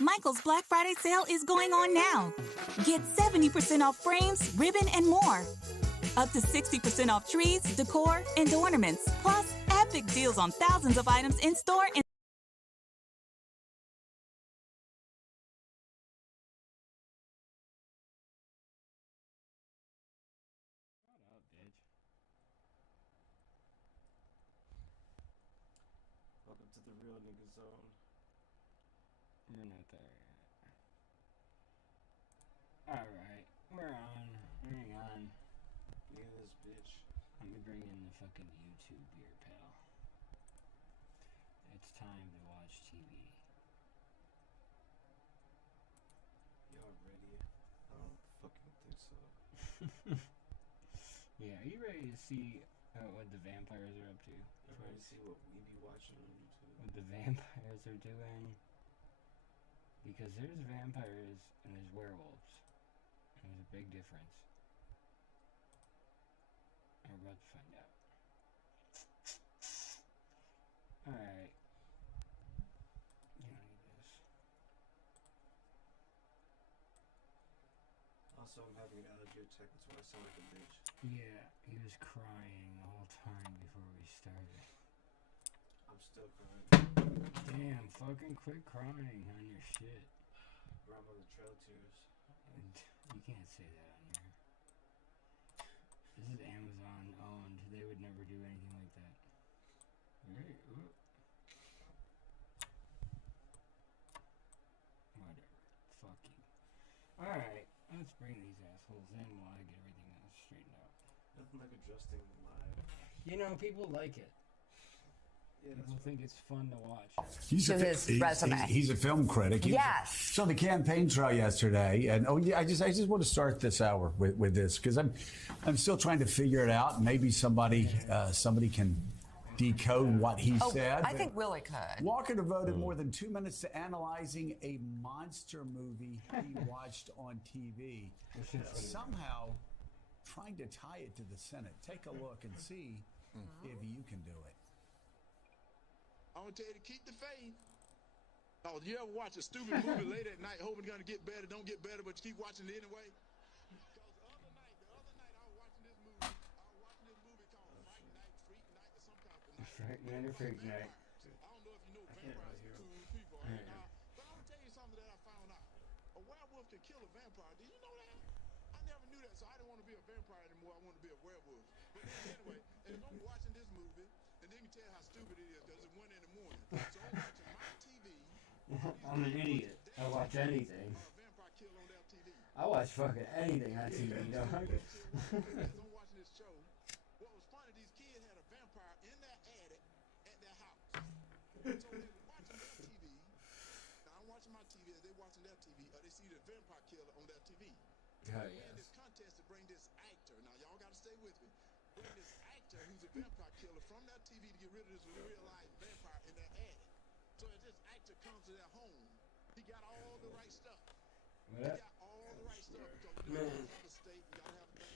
Michael's Black Friday sale is going on now. Get 70% off frames, ribbon, and more. Up to 60% off trees, decor, and ornaments. Plus, epic deals on thousands of items in store and Shut up, bitch. Welcome to the real nigga zone. We're not there yet. Alright, we're on. Hang on. Look at this bitch. Let me bring in the fucking YouTube beer, pal. It's time to watch TV. Y'all ready? I don't fucking think so. Yeah, are you ready to see what the vampires are up to? I'm ready to see what we be watching on YouTube. What the vampires are doing? Because there's vampires and there's werewolves. And there's a big difference. And we're about to find out. Alright. You don't need this. Also, I'm having an allergy attack. That's why I sound like a bitch. Yeah, he was crying the whole time before we started. I'm still crying. Damn, fucking quit crying on your shit. Grandmother trail tears. And you can't say that on here. This is Amazon owned. They would never do anything like that. Right? Whatever. Fuck you. Alright, let's bring these assholes in while I get everything else straightened out. Nothing like adjusting live. You know, people like it. Yeah, People think it's fun to watch. He's To his resume. He's a film critic. Yes. So the campaign trail yesterday, and I just want to start this hour with this because I'm still trying to figure it out. Maybe somebody can decode what he said. I think Willie could. Walker devoted more than 2 minutes to analyzing a monster movie he watched on TV. Somehow trying to tie it to the Senate. Take a look and see if you can do it. I want to tell you to keep the faith. Oh, you ever watch a stupid movie late at night hoping it's going to get better, don't get better, but you keep watching it anyway? Because the other night I was watching this movie. Called Fright Night, Freak Night, or some kind of night. Fright Night or Freak Night. I don't know if you know vampires are cool people. Right? But I want to tell you something that I found out. A werewolf can kill a vampire. Did you know that? I never knew that, so I didn't want to be a vampire anymore. I want to be a werewolf. But anyway, as I'm watching this movie, and then you can tell how stupid it is because it's 1 in the morning. So I'm watching my TV. I'm an idiot. I watch anything. Vampire kill on their TV. I watch fucking anything on TV, dog. As I'm watching this show, what was funny, these kids had a vampire in their attic at their house. So they were watching their TV. Now I'm watching my TV as they're watching their TV. They see the vampire killer on their TV. Oh, We're in yes. this contest to bring this actor. Now y'all got to stay with me. Bring this actor who's a vampire killer from that TV to get rid of this real life vampire in their attic. So as this actor comes to their home, he got all the right stuff. He What? got all the right stuff because you know you have a steak, you gotta have a thing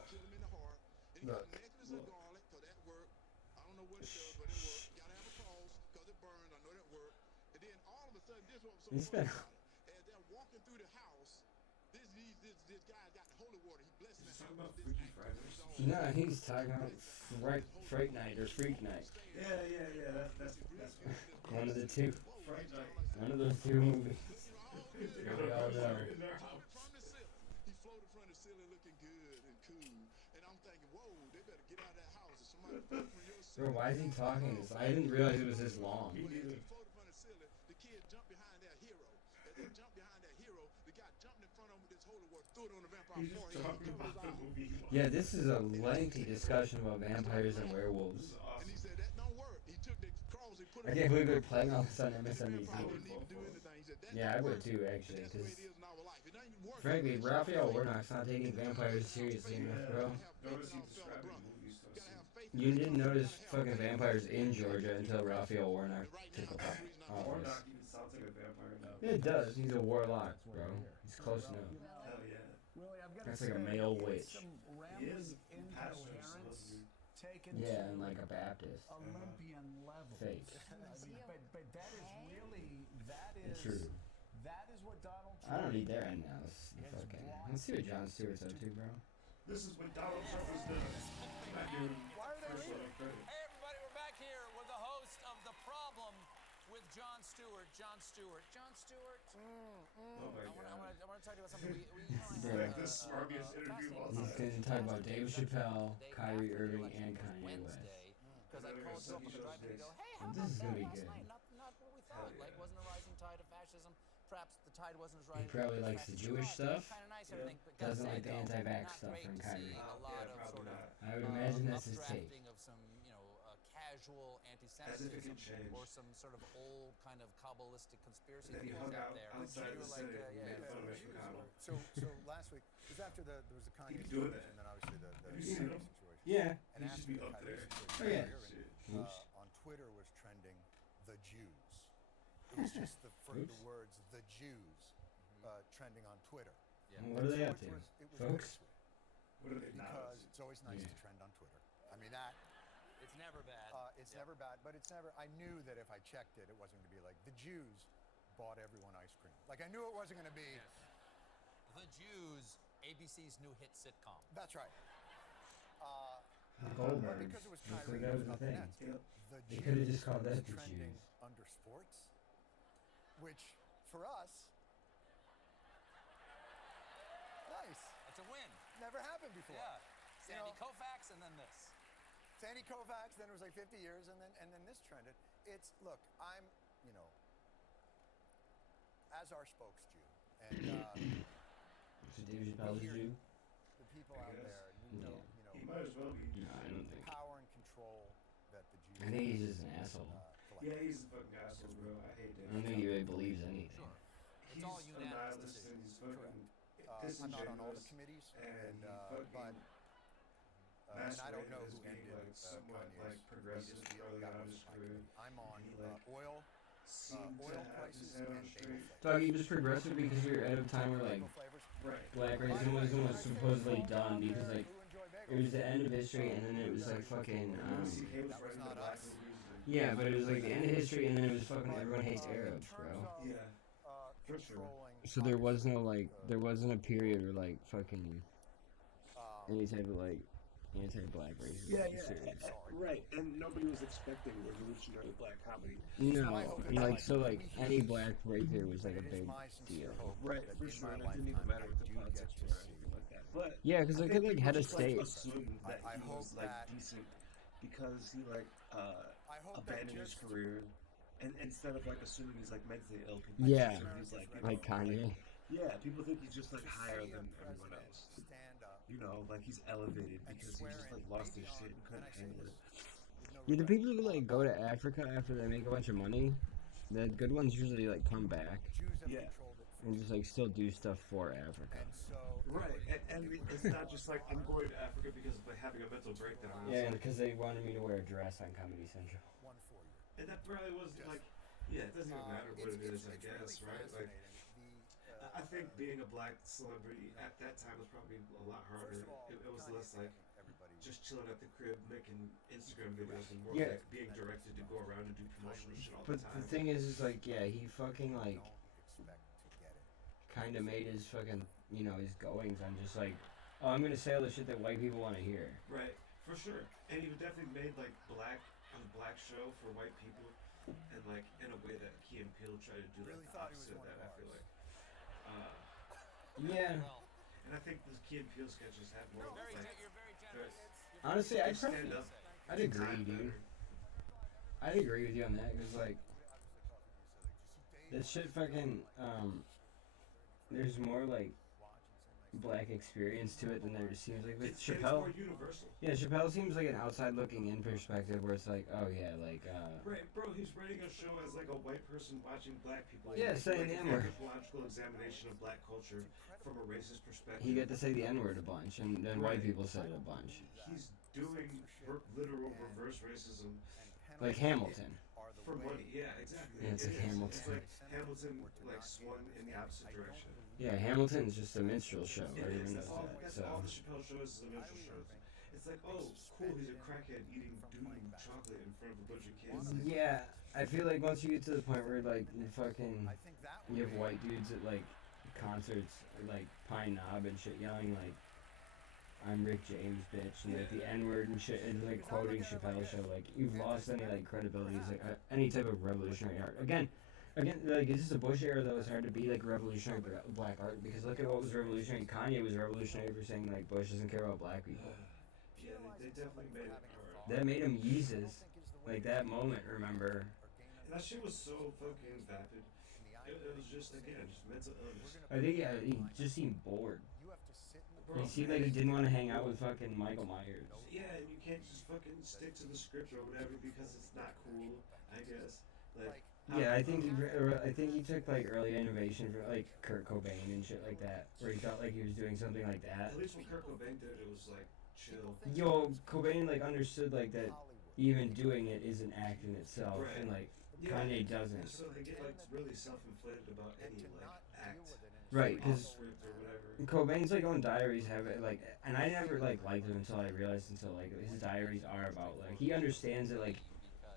to kill him in the heart. And he got a necklace of garlic because that worked. I don't know what it does, but it worked. You gotta have a cross because it burns. I know that worked. And then all of a sudden, this was so funny about it. As they're walking through the house, this guy got the holy water. He blessing the house. About This Freaky actor Friday. is all No, he's talking about Fright Night or Freak Night. Yeah. That's One of the two. Fright Night. One of those two movies. Here we all know. From the ceiling. He floated from the ceiling looking good and cool. And I'm thinking, whoa, they better get out of that house. If somebody floated from your Bro, ceiling. why is he talking this? I didn't realize it was this long. When he floated from the ceiling, the kids jumped behind their hero. As they jumped behind their hero, the guy jumped in front of him with this holy water, threw it on the vampire He's forehead. just talking about the movie. Yeah, this is a lengthy discussion about vampires and werewolves. And he said, that don't work. He took the cross, he put I it can't on believe the they're playing all this on vampire MSNBC. wouldn't even do anything. He said, that Yeah, I don't would work. too, actually, That's the way because it is in our life. It ain't working. frankly, Raphael Warnock's not taking vampires seriously enough, bro. Notice he described the movie so soon. You didn't notice fucking vampires in Georgia until Raphael Warnock took a office. Warnock even sounds like a vampire now. It does. He's a warlock, bro. He's close enough. Hell yeah. That's like a male witch. He is pastor, so Yeah, and like a Baptist. Olympian level. Fake. But that is really True. That is what Donald I don't Trump need their end now. Let's see what Jon Stewart's up to, bro. This is what Donald Trump is doing. Not giving Why are they first leaving? level credit. Hey, everybody, we're back here with the host of The Problem with Jon Stewart. Jon Stewart. Jon Stewart. Oh my God. I want to talk to you about something. It's like the smartest interview of all He's time. going to talk about Dave Chappelle, Kyrie Irving, and Kanye West. Because I called you up on the drive and go, hey, how This is about gonna that be last good. night? Not what we thought. yeah. Like, wasn't a rising tide of fascism. Perhaps the tide wasn't as He rising. probably likes the Jewish stuff. Kind of nice, Yeah. everything. But Doesn't gotta like say, the though, anti-vax not stuff great from to Kyrie. see a lot Yeah, of probably sort of not. I would imagine that's his take. updrafting of some, casual As if it anti-Semitism can change. or some sort of old kind of Kabbalistic conspiracy Then he theories hung out out there. outside You the were Senate like, and made fun of Mitch McConnell. So last week it was after there was the Kanye He be doing situation, that. and then obviously the Have you seen him? situation. Yeah. And He should after be the up Kyrie there. situation, Oh, yeah. Kyrie Irving, Oops. on Twitter was trending the Jews. It was just the Oops. words the Jews trending on Twitter. What are they up to? It was Folks? bittersweet What are they not? because it's always nice Yeah. to trend on Twitter. I mean that. It's never bad. It's never bad, but it's never. I knew that if I checked it, it wasn't going to be like the Jews bought everyone ice cream. Like I knew it wasn't going to be. The Jews, ABC's new hit sitcom. That's right. But Goldberg. because it was Looks Kyrie, like that it was the was thing. nothing else. The They could have just called was that the trending Jews. under sports, which for us, nice. It's a win. Never happened before. Yeah. You Sandy know, Koufax and then this. Sandy Koufax, then it was like 50 years, and then this trended. It's look, I'm as our spokes Jew, and So Dave Chappelle's a Jew? the people I out guess. there, and we know, He might as well be. No, I don't think. power and control that the Jews. I think he's just an asshole. collect. Yeah, he's a fucking asshole, bro. I hate I that. don't think he really believes anything. Sure. He's all a unanimous nihilist decision. and he's fucking I'm not on all the disingenuous. committees, And he but fucking and I don't know masqueraded who as being, ended like, somewhat, Kanye's like, progressive latest deal. early That on in wasn't his my career. committee. I'm on He, like, oil seemed to oil have prices his head and on bagel straight. flavors. Dog, he was progressive because we were at a time where like Bagel flavors. Right. black racism was supposedly done because like it was the end of history and then it was like fucking Louis C.K. was That was writing not the black us. movies. yeah, but it was like the end of history and then it was fucking everyone hates Arabs, bro. Yeah. For sure. So there was no like there wasn't a period where like fucking any type of like anti-black racism. Yeah, was yeah, serious. right. And nobody was expecting revolutionary black comedy. No, and like so like any black right there was like a big deal. Right, for sure. And it didn't even matter what the politics were or anything like that. But Yeah, because like I think like people head of just, like, state. assumed that I he hope was like that- decent because he like I hope that abandoned his just career, and instead of like assuming he's like mentally ill, people Yeah. assume he's like Like Kanye. yeah, people think he's just like to higher see a than everyone president else. stand up You know, like he's elevated and because he swear just in, like lost his maybe shit on- and couldn't and I say handle this it. with no Yeah, the regret, people who like go to Africa after they make a bunch of money, the good ones usually like come back Jews have Yeah. controlled it for and just like still do stuff for Africa. and so Right, and it's not just like I'm going to Africa because of like having a mental breakdown. It's Yeah, like- because they wanted me to wear a dress on Comedy Central. one for you. and that probably was like, yeah, it doesn't even matter what it is, I It's guess, really right? Like, fascinating. I think being a black celebrity at that time was probably a lot harder. First of all, It was Kanye less like everybody just chilling at the crib making Instagram videos and more Yeah. like being directed to go around and do promotional shit all But the the time. thing is like, yeah, he fucking like don't expect to get it. kind of made his fucking, you know, his goings on just like, oh, I'm gonna say all the shit that white people want to hear. Right, for sure. And he definitely made like black on the black show for white people, and like in a way that Key and Peele tried to do like Really the thought he was opposite of one that. of I feel ours. like. Yeah. Well, And I think the Key and Peele sketches had more of very like you're very generous. Honestly, they I'd stand probably, up. I'd agree, dude. I'd agree with you on that because like that shit fucking there's more like black experience to it than there just seems like with It's Chappelle. more universal. Yeah, Chappelle seems like an outside looking in perspective where it's like, oh yeah, like Right, bro, he's writing a show as like a white person watching black people. Yeah, saying like the an N-word. anthropological examination of black culture from a racist perspective. he got to say the N-word a bunch and then white Right. people said it a bunch. He's doing literal reverse racism Like Hamilton. for money. Yeah, exactly. Yeah, it's It like is. Hamilton. It's like Hamilton like swung in the opposite direction. Yeah, Hamilton's just a minstrel show. I It didn't is. know That's all. that. That's So all the Chappelle show is a minstrel show. It's like, oh, cool, he's a crackhead eating doo-doo chocolate in front of a bunch of kids. Yeah, I feel like once you get to the point where like you fucking I think that you have white dudes at like concerts like Pine Knob and shit yelling like I'm Rick James, bitch, and like the N-word and shit, and like quoting Chappelle's show, like you've lost any like credibility as like any type of revolutionary art. Again, like it's just a Bush era that was hard to be like revolutionary black art because look at what was revolutionary. Kanye was revolutionary for saying like Bush doesn't care about black people. Yeah, they definitely made it hard. That made him Yeezus, like that moment. Remember? And that shit was so fucking vapid. It was just, again, just mental illness. I think yeah, he just seemed bored. you have to sit in the Bro, He seemed like he didn't want to hang out with fucking Michael Myers. yeah, and you can't just fucking stick to the script or whatever because it's not cool, I guess. Like, Yeah, I think he took like early innovation from like Kurt Cobain and shit like that, where he felt like he was doing something like that. at least when Kurt Cobain did it, was like chill. Yo, Cobain like understood like that even doing it is an act in itself, Right. and like Yeah, Kanye and doesn't. so they get like really self-inflated about any like act, Right, off because script or whatever. Cobain's like own diaries have it like, and I never like liked him until I realized until like his diaries are about like he understands that like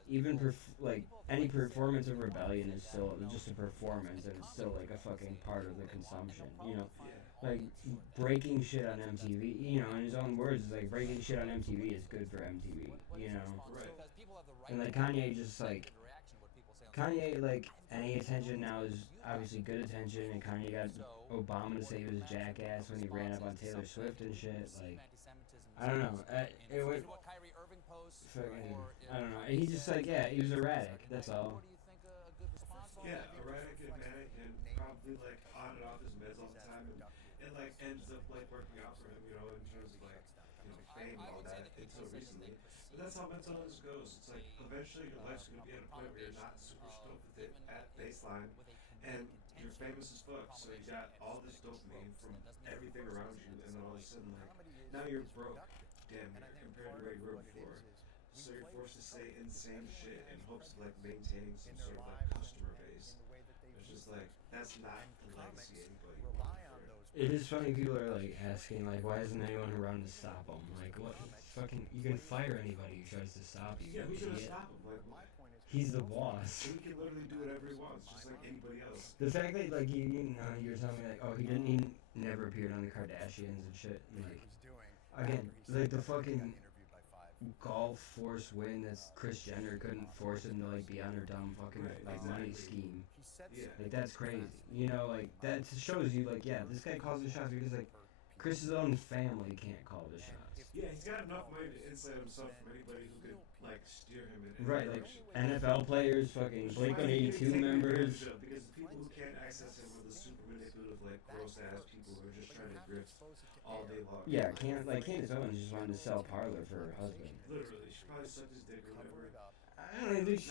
even like any performance of rebellion is still just a performance and it's still like a fucking part of the consumption, you know. Yeah. Like breaking shit on MTV, you know, in his own words, like breaking shit on MTV is good for MTV, you know. Right. And like Kanye just like Kanye like any attention now is obviously good attention, and Kanye got Obama to say he was a jackass when he ran up on Taylor Swift and shit. Like I don't know, it went fucking I don't know. He just like yeah, he was erratic. That's all. Yeah, erratic and manic and probably like on and off his meds all the time and like ends up like working out for him, you know, in terms of like, you know, fame and all that until recently. But that's how mental illness goes. It's like eventually your life's gonna be at a point where you're not super stoked with it at baseline and you're famous as fuck, so you got all this dopamine from everything around you and then all of a sudden like now you're broke, damn near, compared to where you were before. So you're forced to say insane shit in hopes of like maintaining some sort of like customer base. It's just like that's not the legacy anybody would want for it. It is funny people are like asking like why isn't anyone around to stop him? Like what fucking you can fire anybody who tries to stop you. Yeah, who's gonna idiot. stop him? Like, He's the boss. he can literally do whatever he wants, just like anybody else. The fact that like you know you're telling me like oh he never appeared on the Kardashians and shit like again like the fucking golf force win that Kris Jenner couldn't force him to like be on her dumb fucking like money scheme. Yeah. Like that's crazy. You know like that shows you like yeah this guy calls the shots because like Chris's own family can't call the shots. Yeah, he's got enough money to insulate himself from anybody who could like steer him in any Right, like direction. NFL players, fucking Which is why he Blink-182 gets taken members. advantage of, because the people who can't access him are the super manipulative, like gross ass people who are just trying to grift all day long. Yeah, Candace Owens just wanted to sell Parlor for her husband. Literally, she probably sucked his dick or whatever. I don't think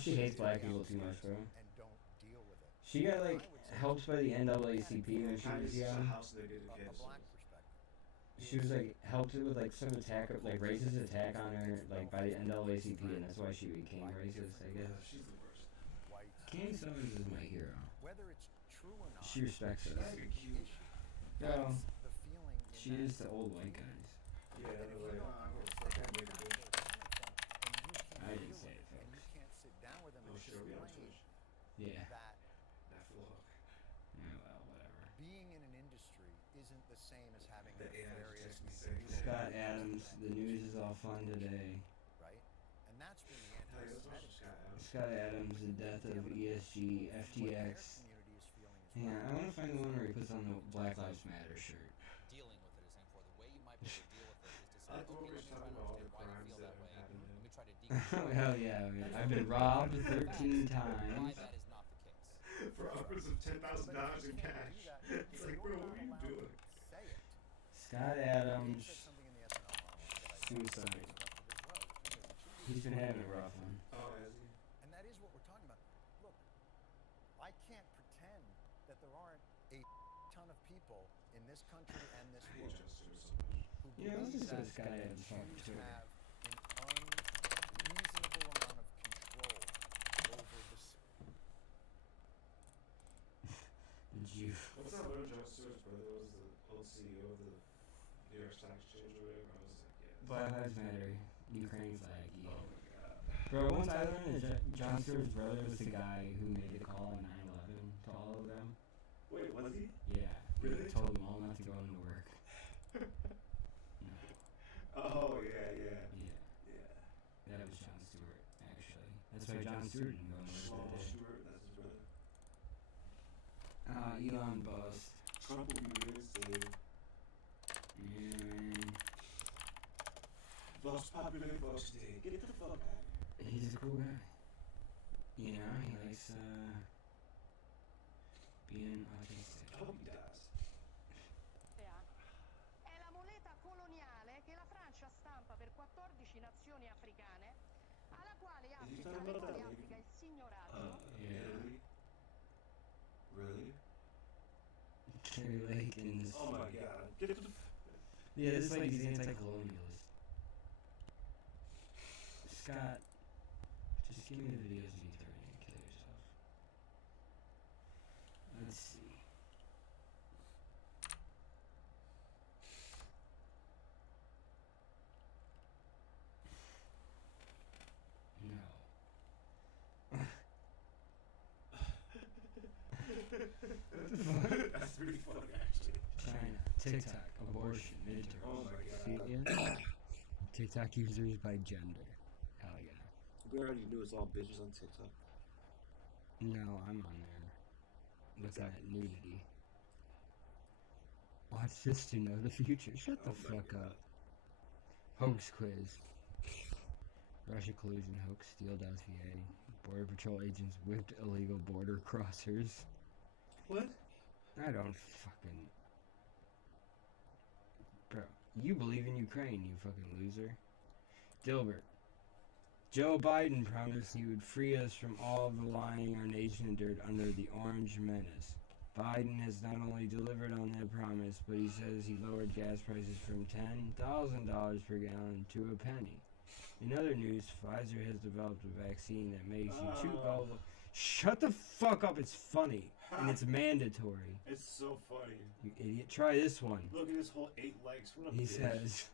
she hates black people too much, bro. She got like helped by the NAACP when she was Kanye's just a young. house nigga to cancel. She was like helped with like some attack, like racist attack on her, like by the NAACP, and that's why she became racist, I guess. She's the worst. Candace Owens is my hero. Whether it's true or not, She respects us. That'd be cute. Well, the feeling in she that is the old white guys. Yeah, they're like, oh, fuck that nigga, bitch. I didn't say it, folks. you can't sit down with them Oh and shit, are we on explain Twitch? Yeah. that That vlog. Yeah, well, whatever. being in an industry isn't the same as having The AI nefarious just texted me saying Scott Adams, the news is all fun today. right? And that's when the Hey, let's watch anti-Semitic Scott Adams. Scott Adams, the death of ESG, FTX. community is feeling as Yeah, well. I want to find the one where he puts on the Black Lives Matter shirt. Dealing with it is for the way you might be able to deal with it is to I say, like the one okay, where let he's me try talking to about all the understand why you crimes feel that that way. have happened to Let him. me try to Oh, deconstruct hell yeah, man. I've been robbed 13 times. why that is not the case. For upwards of $10,000 in cash. It's like, bro, what are you doing? Say it. Scott He Adams, said something in the SNL monologue that I suicide. well. He's been having a rough one. Oh, has he? And that is what we're talking about. Look, I can't pretend that there aren't a ton of people in this country and this I hate world Jon Stewart so much. who You know, let's believe just go that to Scott Adams talk Jews to have an unreasonable amount of control over this. Did you? What's that one of Jon Stewart's brother was the old CEO of the New York Stock Exchange or whatever? I was like, yeah, Black Lives Matter, Ukraine flag, yeah. Bro, once I learned that Jon Stewart's brother was the guy who made the call on 9/11 to all of them. Wait, was he? Yeah. Really? He told them all not to go into work. No. Oh, yeah, yeah. Yeah. Yeah. That was Jon Stewart, actually. That's why Jon Stewart didn't go into work Small that day. Stewart, that's his brother. Elon bust. Trump will be reinstated. Mm, Most popular vote today. Get the fuck out of here. he's a cool guy. You know, he likes, being autistic. I hope he dies. È la moneta coloniale che la Francia stampa per 14 nazioni africane, alla quale Did you Africa, talk alle about that quali lady? Africa è signoraggio. Yeah. Really? Carrie Lake and this. Oh my god. Get the Yeah, this lady's anti-colonialist. Scott, just give me the videos of you threatening to kill yourself. Let's see. No. That's pretty funny, actually. China, TikTok, abortion, midterms. Oh my god. See it yet? TikTok users by gender. Hell yeah. We already knew it's all bitches on TikTok. No, I'm on there. Looking at nudity. Watch this to know the future. Shut the Oh my fuck God. up. Hoax quiz. Russia collusion hoax, Steele dossier. Border Patrol agents whipped illegal border crossers. What? I don't fucking... Bro, you believe in Ukraine, you fucking loser. Dilbert. Joe Biden promised he would free us from all the lying our nation endured under the Orange Menace. Biden has not only delivered on that promise, but he says he lowered gas prices from $10,000 per gallon to a penny. In other news, Pfizer has developed a vaccine that makes you chew bubble. Shut the fuck up, it's funny. And it's mandatory. It's so funny. You idiot. Try this one. Look at his whole 8 legs. What a He bitch. says...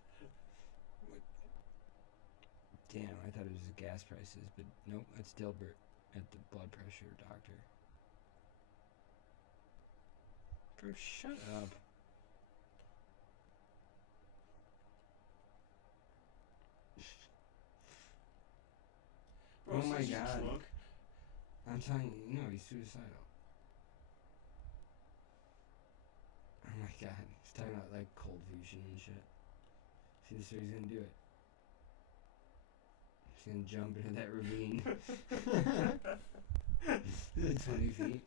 Damn, I thought it was the gas prices, but nope, it's Dilbert at the blood pressure doctor. Bro, shut up. Bro, Oh my since he's God. drunk, I'm telling you, no, he's suicidal. Oh my god, he's talking about like cold fusion and shit. See, so he's gonna do it. He's gonna jump into that ravine. 20 feet.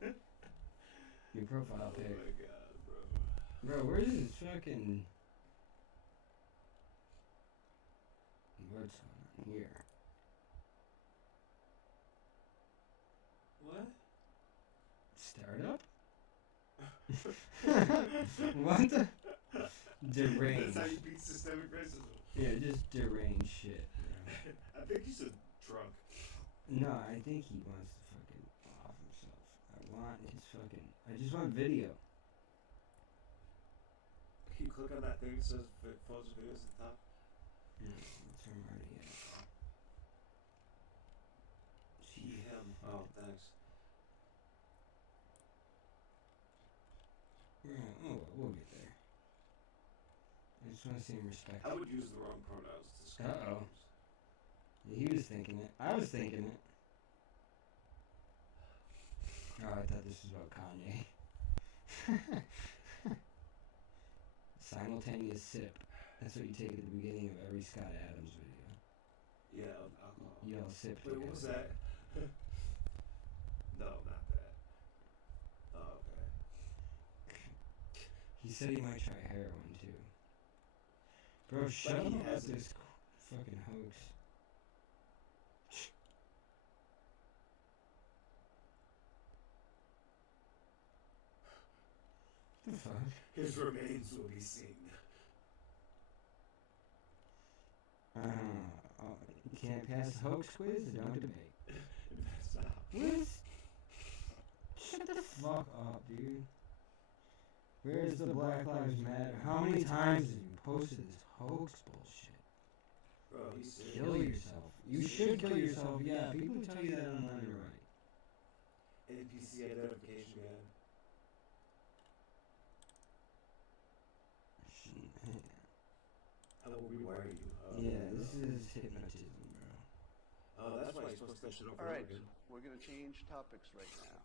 Your profile oh pic. my god, bro. Bro, where's his fucking... What's on here? What? Startup? What the? Deranged. That's how you beat systemic racism. Yeah, just deranged shit. Bro. I think he's a drunk. No, I think he wants to fucking off himself. I want his fucking... I just want video. Can you click on that thing that says photos and videos at the top? No, that's where I'm already at. See him. Oh, thanks. Yeah, oh, we'll get there. I just want to see him respect. I would use the wrong pronouns to describe Uh-oh. names. He was thinking it. I was thinking it. Oh, I thought this was about Kanye. Simultaneous sip. That's what you take at the beginning of every Scott Adams video. Yeah, alcohol. You all sip Wait, what was together. that? No, not that. Oh, okay. He said he might try heroin too. Bro, shut he up about hasn't. this fucking hoax. The fuck? His remains will be seen. You can't pass the hoax quiz? Don't debate. That's not. What? Shut the fuck up, dude. Where's the Black Lives Matter? How many times have you posted this hoax bullshit? Bro, he's sick. Kill yourself. You should kill yourself. Yeah, people tell you that online are right. NPC identification guy. I will rewire you. Yeah, this is hypnotism, bro. Oh, that's why he's supposed to shit over All right, again. we're going to change topics right now.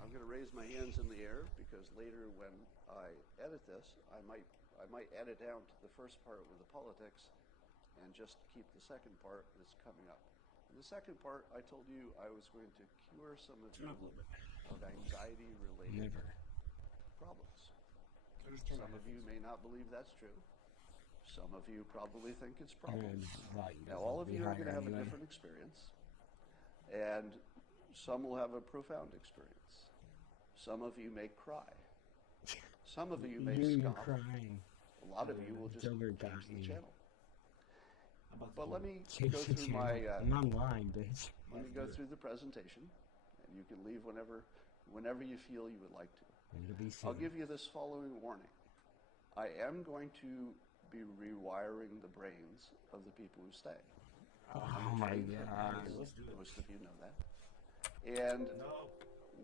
I'm going to raise my hands in the air because later when I edit this, I might edit down to the first part with the politics and just keep the second part that's coming up. In the second part, I told you I was going to cure some of you of anxiety-related problems. Some of you may not believe that's true. Some of you probably think it's problems. Now, all of you are going to have a different experience, and some will have a profound experience. Some of you may cry. Some of you may scoff. A lot of you will just change the channel. But let me go through my. I'm online, bitch. Let me go through the presentation, and you can leave whenever you feel you would like to. I'll give you this following warning. I am going to be rewiring the brains of the people who stay. Oh my god. Most of you know that. And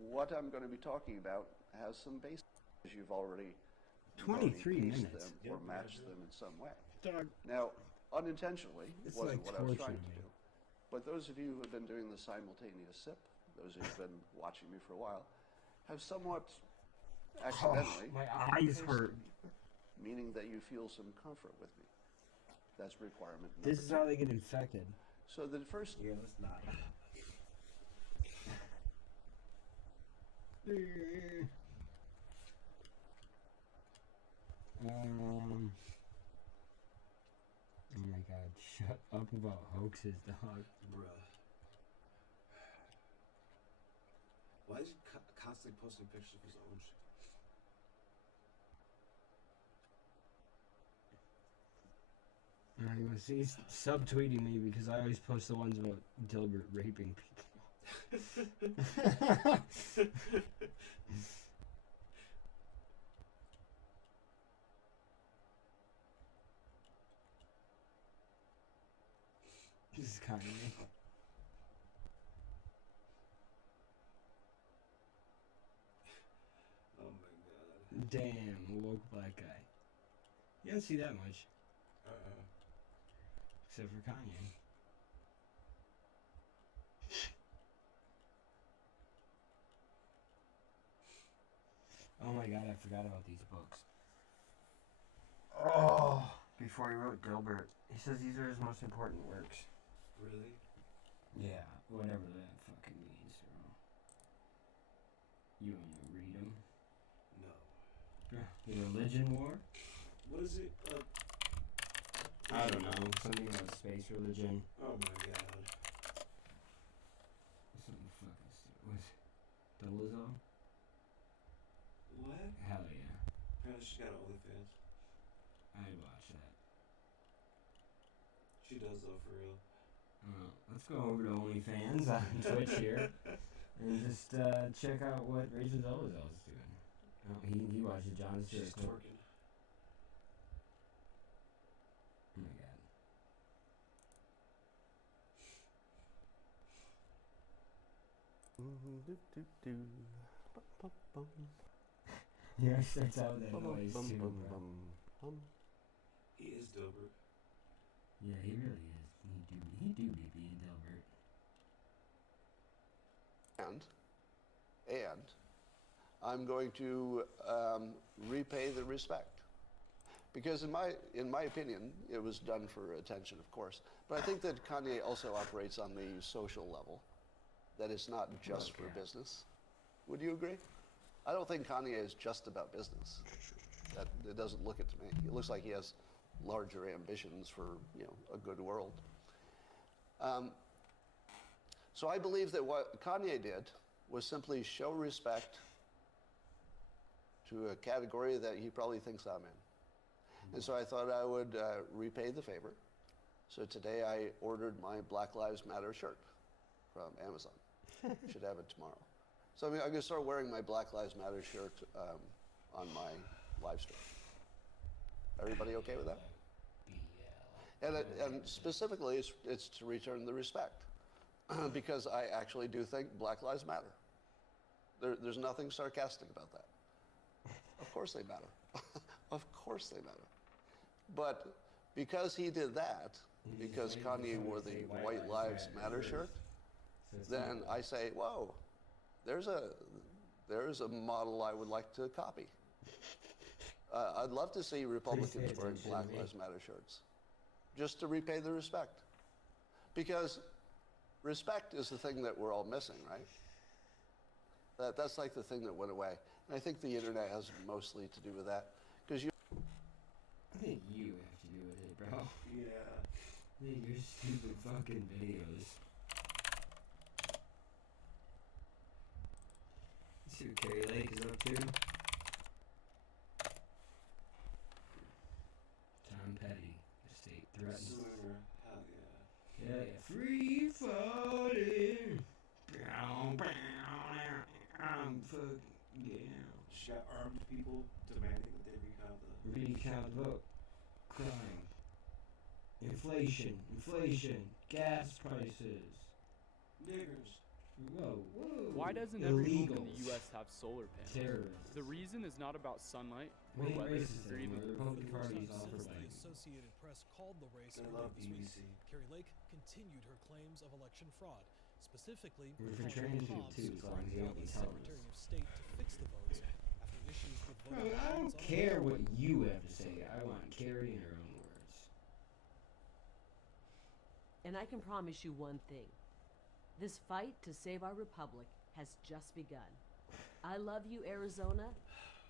what I'm going to be talking about has some basics. You've already 23 minutes them or matched them in some way. Now, unintentionally, it wasn't what I was trying to do. But those of you who have been doing the simultaneous sip, those who have been watching me for a while, have somewhat accidentally. My eyes hurt. Meaning that you feel some comfort with me. That's requirement number This is how they get infected. So the first. Yeah, let's not. Oh my god, shut up about hoaxes, dog. Bruh. Why is he constantly posting pictures of his own shit? You want to see? He's subtweeting me because I always post the ones about Dilbert raping people. This is kind of me. Oh my god. Damn, woke black guy. You don't see that much. Except for Kanye. Oh my god, I forgot about these books. Oh! Before he wrote Dilbert, he says these are his most important works. Really? Yeah, whatever that fucking means, bro. You want to read them? No. The Religion War? What is it? I don't know. Something about space religion. Oh my god. Something fucking stupid. Dolezal? What? Hell yeah. Apparently she got OnlyFans. I'd watch that. She does though, for real. Let's go over to OnlyFans on Twitch here and just check out what Rachel Dolezal is doing. Oh, he watches Jon Stewart. She's twerking. Oh my god. Yeah, it starts out with that noise too, bro. He is Dilbert. Yeah, he really is. He do be being Dilbert. And I'm going to repay the respect. Because in my opinion, it was done for attention, of course. But I think that Kanye also operates on the social level. That it's not just for business. Would you agree? I don't think Kanye is just about business. That it doesn't look it to me. It looks like he has larger ambitions for a good world. So I believe that what Kanye did was simply show respect to a category that he probably thinks I'm in. And so I thought I would repay the favor. So today I ordered my Black Lives Matter shirt from Amazon. Should have it tomorrow. So I'm going to start wearing my Black Lives Matter shirt on my live stream. Everybody okay with that? And specifically, it's to return the respect, because I actually do think Black Lives Matter. There's nothing sarcastic about that. Of course they matter. Of course they matter. But because he did that, because Kanye wore the White Lives Matter shirt, then I say, whoa, there's a model I would like to copy. I'd love to see Republicans wearing Black Lives Matter shirts, just to repay the respect. Because respect is the thing that we're all missing, right? That's like the thing that went away. And I think the internet has mostly to do with that. Because I think you have to do with it, bro. Yeah. I think your stupid fucking videos. You see what Carrie Lake is up to? Tom Petty, estate threatens. Swimmer. Hell yeah. Yeah, free falling. I'm fucking down. Armed people demanding that they recount the Recount vote. Crime. Inflation. Gas prices. niggers. Whoa. Why doesn't every home in Illegals. the U.S. have solar panels? Terrorists. The reason is not about sunlight or Main weather racism, or even where the Republican Party is all for Since the Biden. Associated Press called the race They earlier love this week, BBC. Carrie Lake continued her claims of election fraud, specifically We're for calling transgender Hobbs, too, as long as you don't the tell Secretary us. of State, to fix the votes after issues with Bro, voter I don't fraud on care the what you have to say. I want Carrie in her own words. And I can promise you one thing. This fight to save our republic has just begun. I love you, Arizona,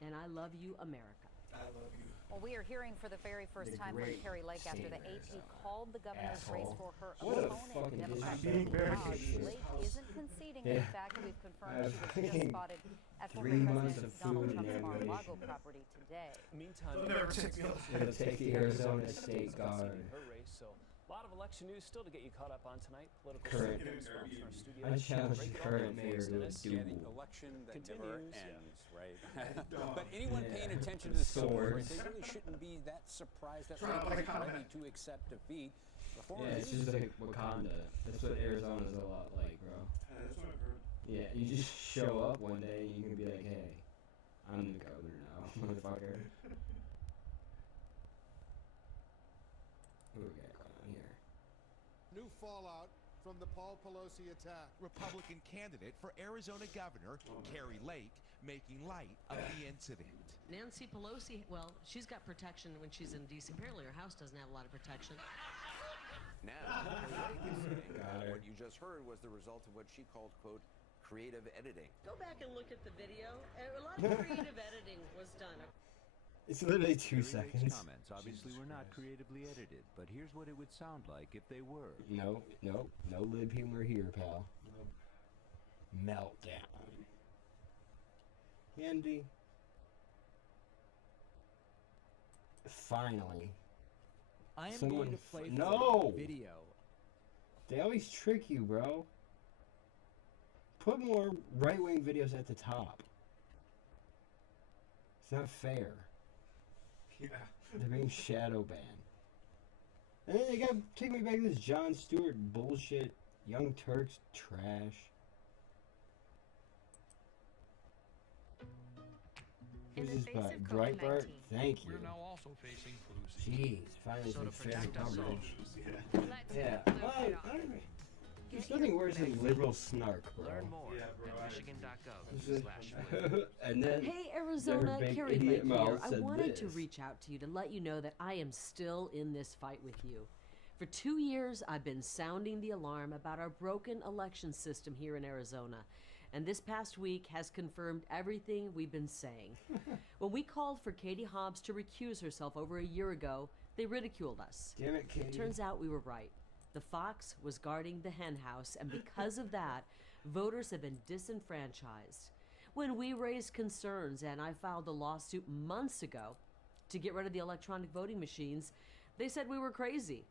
and I love you, America. I love you. Well, we are hearing for the very first The time from great Carrie Lake after the state of AP Arizona. called the governor's race Asshole. for her What a opponent, fucking Democrat disrespectful Katie piece of Hobbs. shit. Lake isn't conceding Yeah. the fact that we've confirmed she was just fucking spotted at 3 former months President of Donald food and Trump's Mar-a-Lago ammunition. property today. Meantime, They'll never take me alive. It'll take the Arizona State Guard. her race, so a lot of election news still to get you caught up on tonight. Political Current. statements from our studio. I challenge the Break it current down mayor for us, to a Dennis. duel. Yeah, the election that never Continues, yeah. ends, right? But anyone Yeah, paying attention to with the civil war, swords. they really shouldn't be that surprised that Trump, Trump like is a ready comment. to accept defeat. Before Yeah, it's just like Wakanda. That's what Arizona's a lot like, bro. That's what I've heard. Yeah, you just show up one day and you can be like, hey, I'm the governor now, motherfucker. What do we got going on here? New fallout from the Paul Pelosi attack. Republican candidate for Arizona Governor Carrie Lake making light of the incident. Nancy Pelosi, well, she's got protection when she's in D.C. Apparently her house doesn't have a lot of protection. Now, Carrie Lake is saying Got her. what you just heard was the result of what she called, quote, creative editing. Go back and look at the video. A lot of creative editing was done. It's literally 2 Carrie Lake's seconds. comments obviously were not creatively edited, but here's what it would sound like if they were. No lib humor here, pal. Meltdown. Andy. Finally. I am Someone going to play for no! you a video. They always trick you, bro. Put more right-wing videos at the top. It's not fair. Yeah. They're being shadow banned. And then they got take me back to this Jon Stewart bullshit. Young Turks trash. In Who's the this face by? of Breitbart? COVID-19, Thank you. we're now also facing flu Jeez, finally So some to fair protect ourselves, coverage. let's Yeah. get Well, it I don't know. There's Get nothing your worse than vaccine. liberal snark, bro. Learn more Yeah, bro, at I- michigan.gov/flu. And then Hey their Arizona, big Carrie idiot Lake here. mouth I said wanted to this. reach out to you to let you know that I am still in this fight with you. For 2 years, I've been sounding the alarm about our broken election system here in Arizona. And this past week has confirmed everything we've been saying. When we called for Katie Hobbs to recuse herself over a year ago, they ridiculed us. Damn it, Katie. Turns out we were right. The fox was guarding the hen house, and because of that, voters have been disenfranchised. When we raised concerns, and I filed a lawsuit months ago to get rid of the electronic voting machines, they said we were crazy.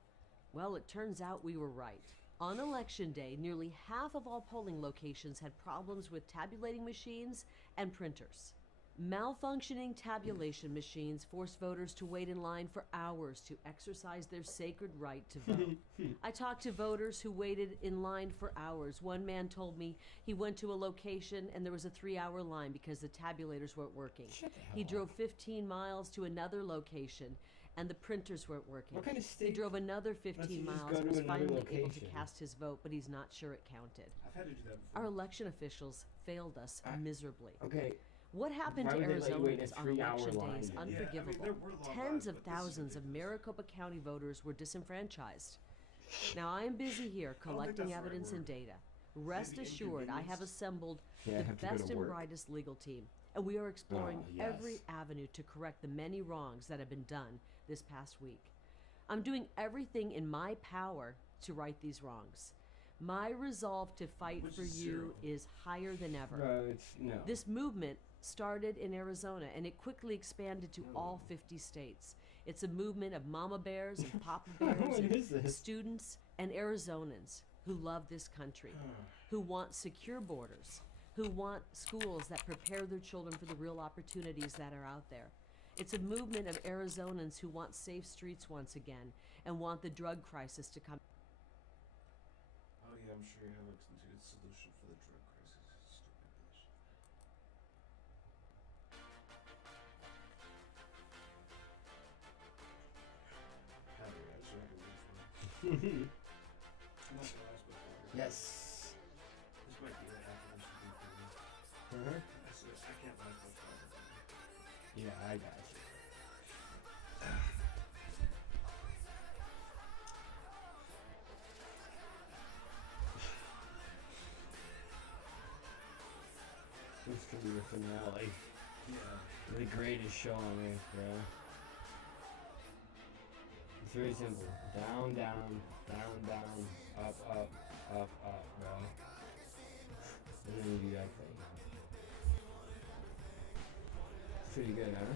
Well, it turns out we were right. On election day, nearly half of all polling locations had problems with tabulating machines and printers. Malfunctioning tabulation machines force voters to wait in line for hours to exercise their sacred right to vote. I talked to voters who waited in line for hours. One man told me he went to a location and there was a 3-hour line because the tabulators weren't working. He drove 15 miles to another location and the printers weren't working. What kind of He state? drove another Let's 15 just miles go and to was another finally able to location. cast his vote, but he's not sure it counted. I've had to do that before. Our election officials failed us miserably. Okay. What happened Why to would they let you wait a Arizonans on 3-hour election day line is then? unforgivable. there were long Tens lines, of but this is thousands of Maricopa County voters were disenfranchised. Now, I am busy here collecting that's the right evidence and word. data. Rest Maybe assured, I have inconvenienced? assembled Yeah, I the have to go to best and work. brightest legal team, and we are exploring Oh, yes. every avenue to correct the many wrongs that have been done this past week. I'm doing everything in my power to right these wrongs. My resolve to fight Which for is you zero. is higher than ever. Bro, it's no. This movement started in Arizona and it quickly expanded to all 50 states. It's a movement of mama bears and papa bears What and is this? students and Arizonans who love this country, who want secure borders, who want schools that prepare their children for the real opportunities that are out there. It's a movement of Arizonans who want safe streets once again and want the drug crisis to come. Oh yeah, I'm sure you have a good solution for the drug crisis. Stupid bitch. Hell yeah, that's what I can wait for. Not the last, but Yes. this might be the after this should be for me. I can't last much longer. Yeah, I got you. This could be the finale. Yeah. The greatest show on earth, bro. It's very simple. Down, down, down, down, up, up, up, up, bro. And then you do that thing. It's pretty good, huh?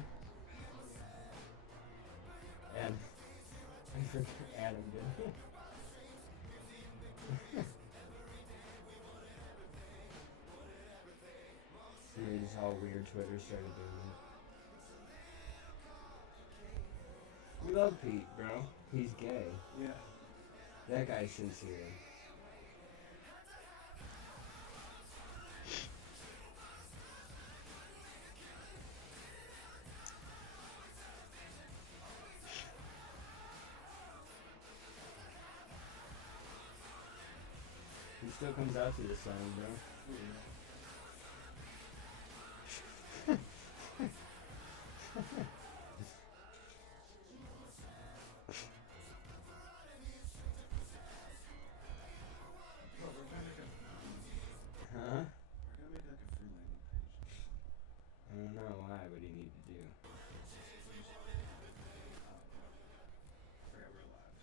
And I forgot Adam did. See, just all weird Twitter started doing it. We love Pete, bro. He's gay. Yeah. That guy's sincere. He still comes out to this song, bro. Huh? We're gonna make like a free landing page. I don't know why, what do you need to do? Forgot we're live.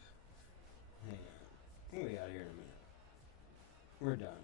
Hang on. We'll be out of here in a minute. We're done.